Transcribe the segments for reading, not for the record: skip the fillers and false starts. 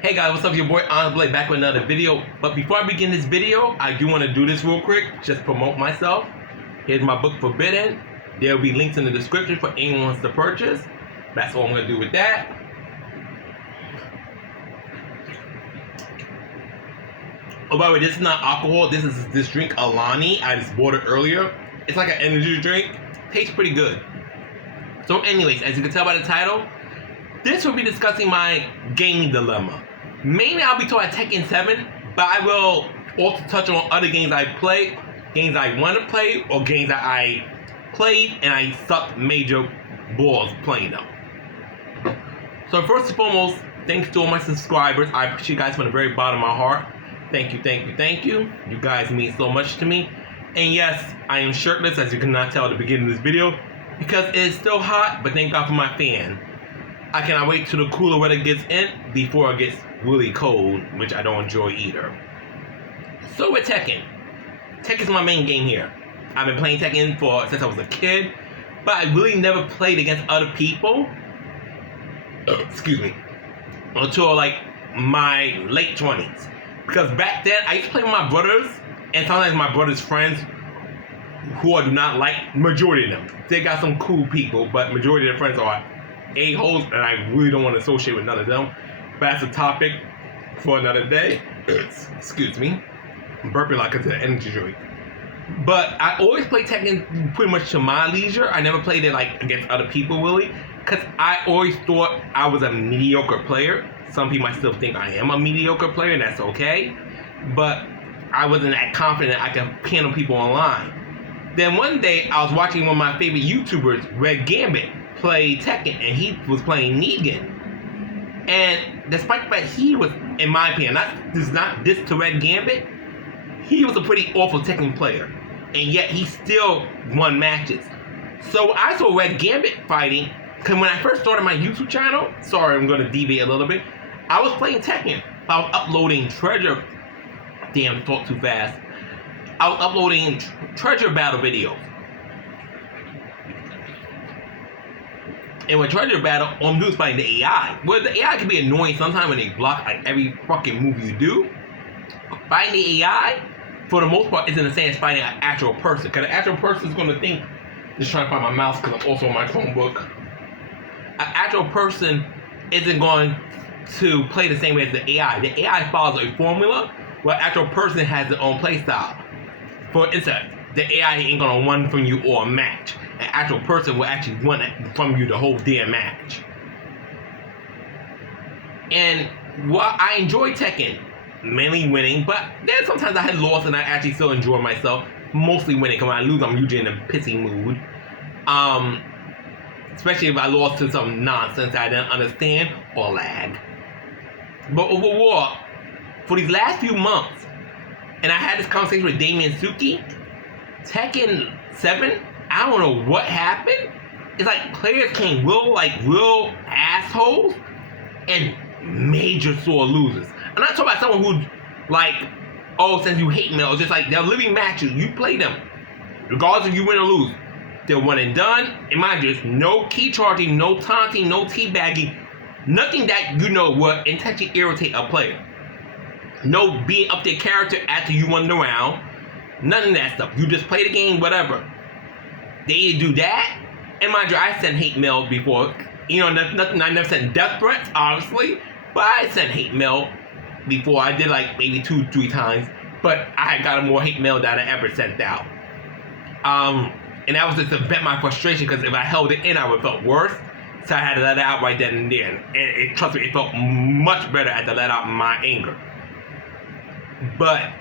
Hey guys, what's up? Your boy Onyxe back with another video. But before I begin this video, I do want to do this real quick, just promote myself. Here's my book Forbidden. There will be links in the description for anyone who wants to purchase. That's all I'm going to do with that. Oh, by the way, this is not alcohol. This is this drink Alani. I just bought it earlier. It's like an energy drink. Tastes pretty good. So anyways, as you can tell by the title, this will be discussing my gaming dilemma. Mainly I'll be talking Tekken 7, but I will also touch on other games I play, games I want to play, or games that I played and I sucked major balls playing them. So first and foremost, thanks to all my subscribers. I appreciate you guys from the very bottom of my heart. Thank you, thank you, thank you. You guys mean so much to me. And yes, I am shirtless, as you cannot tell at the beginning of this video, because it is still hot, but thank God for my fan. I cannot wait till the cooler weather gets in before it gets really cold, which I don't enjoy either. So with Tekken. Tekken's my main game here. I've been playing Tekken since I was a kid, but I really never played against other people. Excuse me. Until like my late 20s. Because back then, I used to play with my brothers, and sometimes my brother's friends, who I do not like, majority of them. They got some cool people, but majority of their friends are a-holes, and I really don't want to associate with none of them. But that's a topic for another day. Excuse me. I'm burping like it's an energy drink. But I always play Tekken pretty much to my leisure. I never played it like against other people really, because I always thought I was a mediocre player. Some people might still think I am a mediocre player, and that's okay. But I wasn't that confident I could handle people online. Then one day, I was watching one of my favorite YouTubers, Red Gambit, play Tekken, and he was playing Negan. And despite the fact he was, in my opinion, not this to Red Gambit, he was a pretty awful Tekken player. And yet, he still won matches. So I saw Red Gambit fighting, because when I first started my YouTube channel, sorry, I'm going to deviate a little bit, I was playing Tekken. I was uploading treasure, damn, talk too fast. I was uploading treasure battle videos. And with treasure battle, all I'm doing is fighting the AI. Well, the AI can be annoying sometimes when they block like every fucking move you do. Fighting the AI, for the most part, isn't the same as fighting an actual person. Because the actual person is going to think, just trying to find my mouse because I'm also on my phone book. An actual person isn't going to play the same way as the AI. The AI follows a formula, where an actual person has their own play style. For instance, the AI ain't going to win from you or a match. An actual person will actually win from you the whole damn match. And while I enjoy Tekken, mainly winning, but then sometimes I had lost and I actually still enjoy myself, mostly winning, because when I lose, I'm usually in a pissy mood. Especially if I lost to some nonsense I didn't understand or lag. But overall, for these last few months, and I had this conversation with Damien Suki, Tekken 7, I don't know what happened. It's like players came real assholes and major sore losers. I'm not talking about someone who, like, oh, since you hate me, it's just like they'll living match you. You play them, regardless if you win or lose. They're one and done. And mind you, no key charging, no taunting, no teabagging, nothing that you know will intentionally irritate a player. No being up their character after you won the round. None of that stuff. You just play the game, whatever. They either do that, and mind you, I sent hate mail before. You know, nothing. I never sent death threats, obviously, but I sent hate mail before. I did like maybe 2-3 times, but I had gotten more hate mail than I ever sent out. And that was just to vent my frustration, because if I held it in, I would have felt worse. So I had to let it out right then and there. And trust me, it felt much better at to let out my anger. But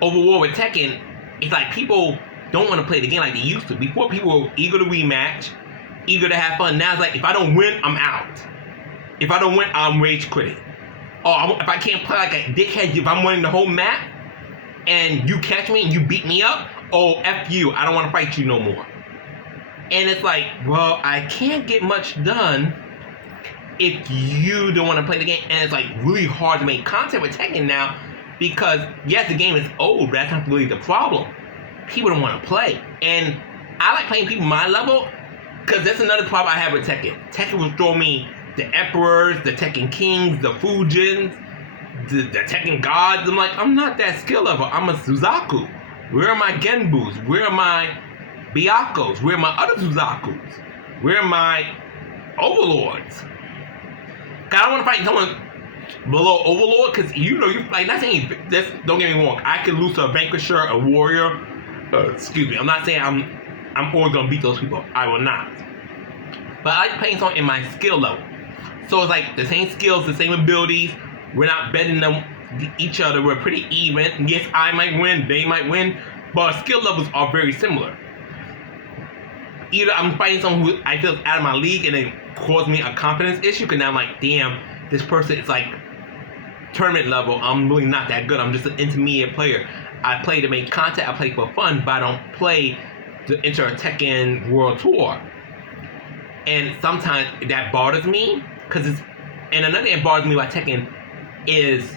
overall with Tekken, it's like people don't want to play the game like they used to. Before, people were eager to rematch, eager to have fun. Now it's like, if I don't win, I'm out. If I don't win, I'm rage quitting. Or if I can't play like a dickhead, if I'm winning the whole map, and you catch me and you beat me up, oh, F you, I don't want to fight you no more. And it's like, well, I can't get much done if you don't want to play the game. And it's like really hard to make content with Tekken now, because yes, the game is old, but that's not really the problem. People don't want to play. And I like playing people my level, because that's another problem I have with Tekken. Tekken will throw me the Emperors, the Tekken Kings, the Fujins, the Tekken Gods. I'm like, I'm not that skill level. I'm a Suzaku. Where are my Genbus? Where are my Byakos? Where are my other Suzakus? Where are my Overlords? I don't want to fight someone below Overlord, because you like, not saying this, don't get me wrong, I could lose to a Vanquisher, a Warrior. Excuse me, I'm not saying I'm always gonna beat those people. I will not. But I like playing someone in my skill level. So it's like the same skills, the same abilities. We're not betting them each other. We're pretty even. Yes, I might win, they might win, but our skill levels are very similar. Either I'm fighting someone who I feel is out of my league and it cause me a confidence issue, because now I'm like, damn, this person is like tournament level. I'm really not that good. I'm just an intermediate player. I play to make content. I play for fun, but I don't play to enter a Tekken World Tour. And sometimes that bothers me, because it's, and another thing that bothers me about Tekken is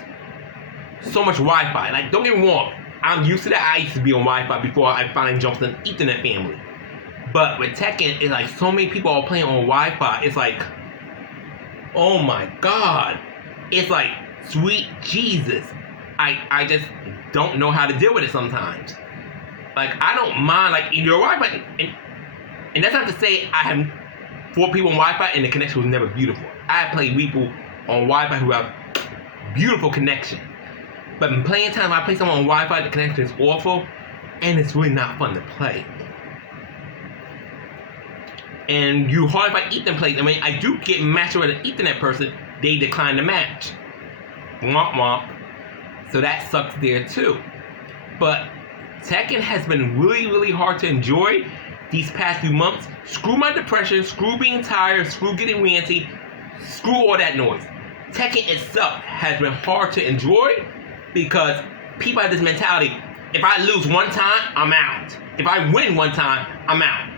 so much Wi-Fi. Like, don't get me wrong, I'm used to that. I used to be on Wi-Fi before I finally jumped in the Ethernet family. But with Tekken, it's like so many people are playing on Wi-Fi. It's like, oh my God. It's like, sweet Jesus. I just don't know how to deal with it sometimes. Like, I don't mind, like, your Wi-Fi, and that's not to say I have 4 people on Wi-Fi and the connection was never beautiful. I played people on Wi-Fi who have beautiful connection. But in playing time, I play someone on Wi-Fi, the connection is awful, and it's really not fun to play. And you hard fight Ethernet plays. I mean, I do get matched with an Ethernet person, they decline the match. Womp womp. So that sucks there too. But Tekken has been really, really hard to enjoy these past few months. Screw my depression, screw being tired, screw getting ranty, screw all that noise. Tekken itself has been hard to enjoy because people have this mentality, if I lose one time, I'm out. If I win one time, I'm out.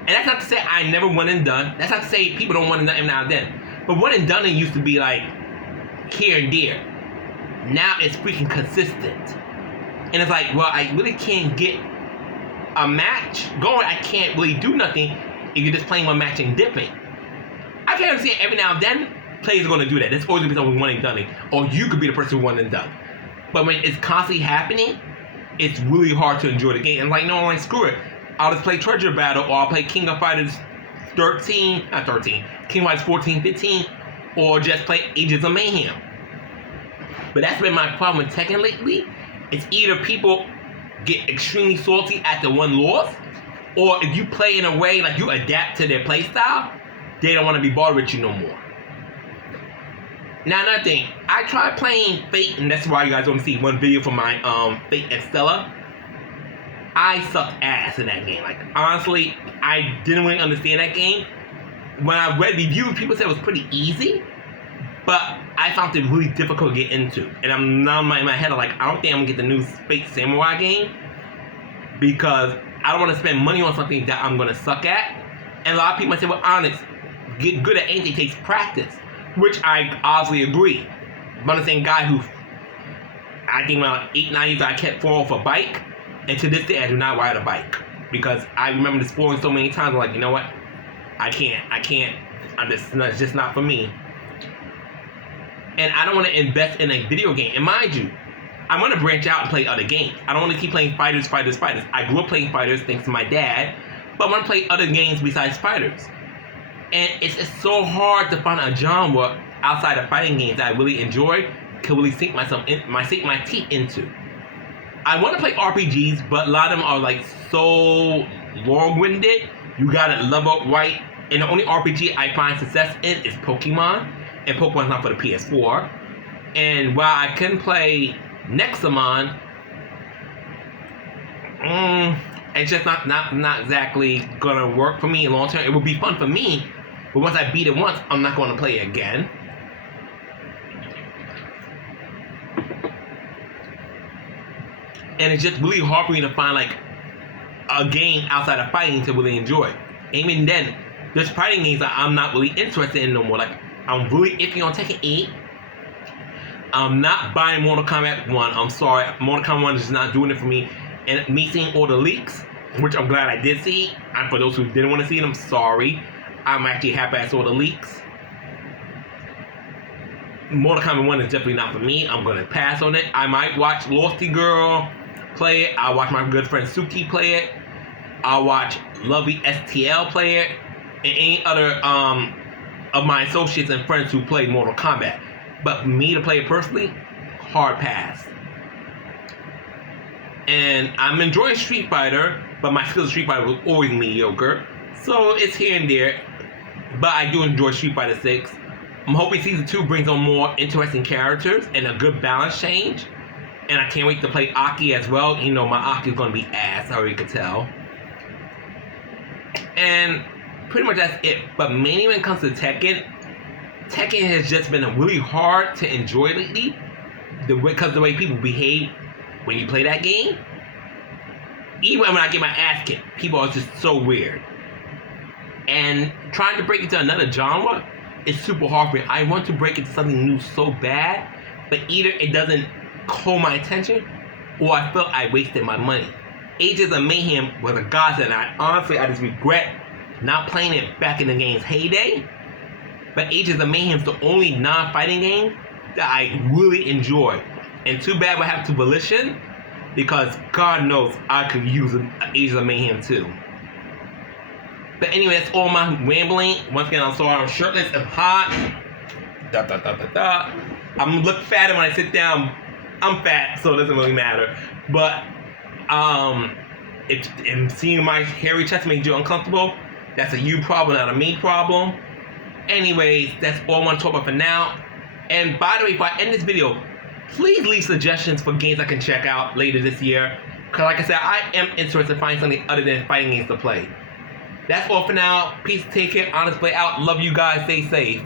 And that's not to say I never won and done. That's not to say people don't win and done every now and then. But one and done used to be like here and there. Now it's freaking consistent. And it's like, well, I really can't get a match going. I can't really do nothing if you're just playing one match and dipping. I can understand every now and then players are going to do that. There's always going to be someone one and done. Or you could be the person who won and done. But when it's constantly happening, it's really hard to enjoy the game. And like, no, I'm like, screw it. I'll just play Treasure Battle, or I'll play King of Fighters 13, not 13, King of Fighters 14, 15, or just play Ages of Mayhem. But that's been my problem with Tekken lately. It's either people get extremely salty at the one loss, or if you play in a way like you adapt to their play style, they don't want to be bothered with you no more. Now another thing, I tried playing Fate, and that's why you guys only see one video for my Fate Estella. I sucked ass in that game. Like, honestly, I didn't really understand that game. When I read reviews, people said it was pretty easy, but I found it really difficult to get into. And I'm now in my head, I'm like, I don't think I'm gonna get the new Fate Samurai game because I don't want to spend money on something that I'm gonna suck at. And a lot of people might say, well, Onyxe, get good at anything takes practice, which I obviously agree. I'm the same guy who, I think about 8-9 years I kept falling off a bike. And to this day, I do not ride a bike because I remember this falling so many times. I'm like, you know what? I can't. It's just not for me. And I don't want to invest in a video game. And mind you, I want to branch out and play other games. I don't want to keep playing fighters. I grew up playing fighters thanks to my dad, but I want to play other games besides fighters. And it's so hard to find a genre outside of fighting games that I really enjoy, can really sink my teeth into. I want to play RPGs, but a lot of them are like so long-winded. You gotta level up right. And the only RPG I find success in is Pokemon, and Pokemon's not for the PS4. And while I can play Nexamon, it's just not exactly gonna work for me long term. It would be fun for me, but once I beat it once, I'm not gonna play it again. And it's just really hard for me to find like a game outside of fighting to really enjoy. Even then, there's fighting games that I'm not really interested in no more. Like, I'm really iffy on Tekken 8. I'm not buying Mortal Kombat 1. I'm sorry. Mortal Kombat 1 is just not doing it for me. And me seeing all the leaks, which I'm glad I did see. And for those who didn't want to see them, sorry. I'm actually happy I saw the leaks. Mortal Kombat 1 is definitely not for me. I'm gonna pass on it. I might watch Lofty Girl play it. I'll watch my good friend Suki play it. I'll watch Lovey STL play it, and any other of my associates and friends who play Mortal Kombat. But me to play it personally, hard pass. And I'm enjoying Street Fighter, but my skills of Street Fighter was always mediocre. So it's here and there. But I do enjoy Street Fighter 6. I'm hoping Season 2 brings on more interesting characters and a good balance change. And I can't wait to play Aki as well. You know, my Aki is going to be ass, I already could tell. And pretty much that's it. But mainly when it comes to Tekken, Tekken has just been really hard to enjoy lately. Because the way people behave when you play that game. Even when I get my ass kicked, people are just so weird. And trying to break into another genre is super hard for me. I want to break into something new so bad, but either it doesn't hold my attention, or I felt I wasted my money. Ages of Mayhem was a godsend. I just regret not playing it back in the game's heyday. But Ages of Mayhem is the only non-fighting game that I really enjoy. And too bad what happened to Volition, because God knows I could use Ages of Mayhem too. But anyway, that's all my rambling. Once again, I'm sorry I'm shirtless and hot. I'm gonna look fatter when I sit down. I'm fat, so it doesn't really matter. But if seeing my hairy chest makes you uncomfortable, that's a you problem, not a me problem. Anyways, that's all I want to talk about for now. And by the way, if I end this video, please leave suggestions for games I can check out later this year. Because like I said, I am interested in finding something other than fighting games to play. That's all for now. Peace, take care, honest play out. Love you guys, stay safe.